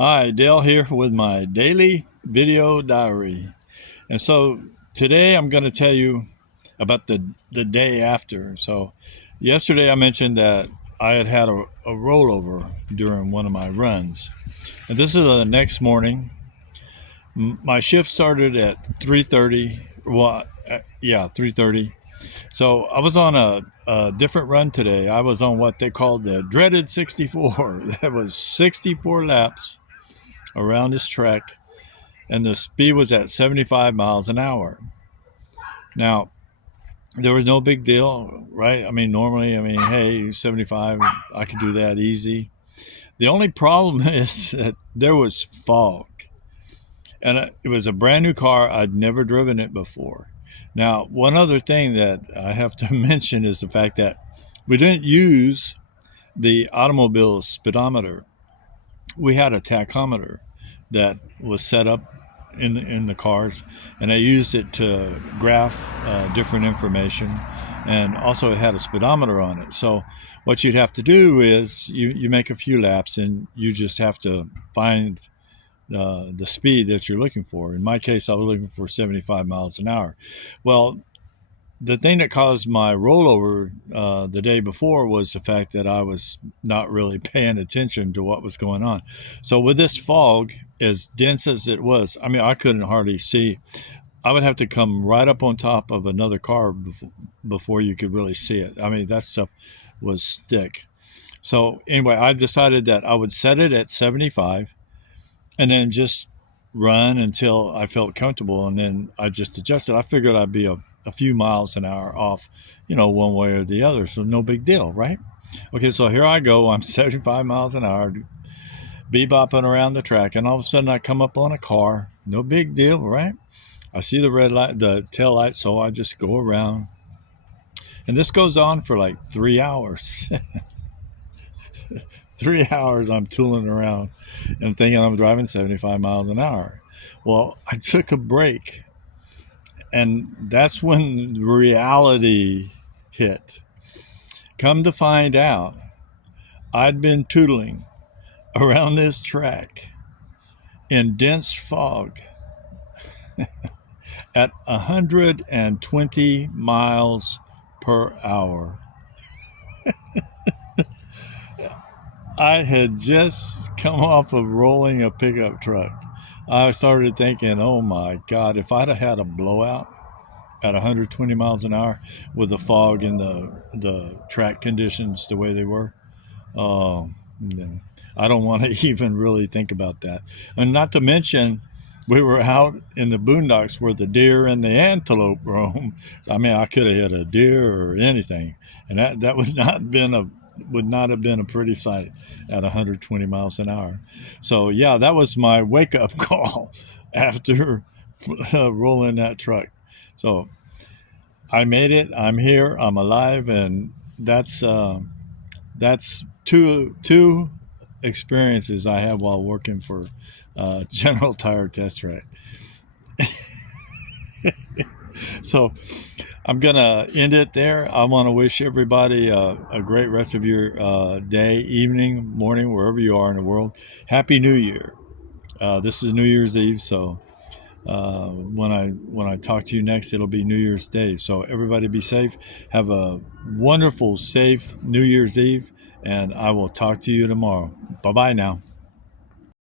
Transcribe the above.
Hi, Dale here with my daily video diary. And so today I'm going to tell you about the day after. So yesterday I mentioned that I had had a rollover during one of my runs. And this is the next morning. My shift started at 3:30. Well, yeah, 3:30. So I was on a different run today. I was on what they called the dreaded 64. That was 64 laps around this track, and the speed was at 75 miles an hour. Now, there was no big deal, right? I mean, normally, hey, 75, I could do that easy. The only problem is that there was fog, and it was a brand new car. I'd never driven it before. Now, one other thing that I have to mention is the fact that we didn't use the automobile speedometer. We had a tachometer that was set up in the cars, and I used it to graph different information, and also it had a speedometer on it. So what you'd have to do is you make a few laps, and you just have to find the speed that you're looking for. In my case, I was looking for 75 miles an hour. Well, the thing that caused my rollover the day before was the fact that I was not really paying attention to what was going on. So with this fog, as dense as it was, I couldn't hardly see. I would have to come right up on top of another car before you could really see it. That stuff was thick. So anyway, I decided that I would set it at 75 and then just run until I felt comfortable, and then I just adjusted. I figured I'd be a few miles an hour off, one way or the other, so no big deal, right? Okay, so here I go. I'm 75 miles an hour, bebopping around the track, and all of a sudden I come up on a car. No big deal, right? I see the red light, the tail light, so I just go around. And this goes on for like 3 hours. 3 hours I'm tooling around and thinking I'm driving 75 miles an hour. Well, I took a break, and that's when reality hit. Come to find out, I'd been tootling around this track in dense fog at 120 miles per hour. I had just come off of rolling a pickup truck. I started thinking, oh my God, if I'd have had a blowout at 120 miles an hour with the fog and the track conditions the way they were, then I don't want to even really think about that. And not to mention, we were out in the boondocks where the deer and the antelope roam. I could have hit a deer or anything, and that would not have been a pretty sight at 120 miles an hour. So yeah, that was my wake up call after rolling that truck. So I made it. I'm here. I'm alive, and that's two experiences I have while working for General Tire Test Track. So I'm gonna end it there. I want to wish everybody a great rest of your day, evening, morning, wherever you are in the world. Happy New Year. This is New Year's Eve, so when I talk to you next, it'll be New Year's Day. So everybody be safe. Have a wonderful, safe New Year's Eve, and I will talk to you tomorrow. Bye bye now.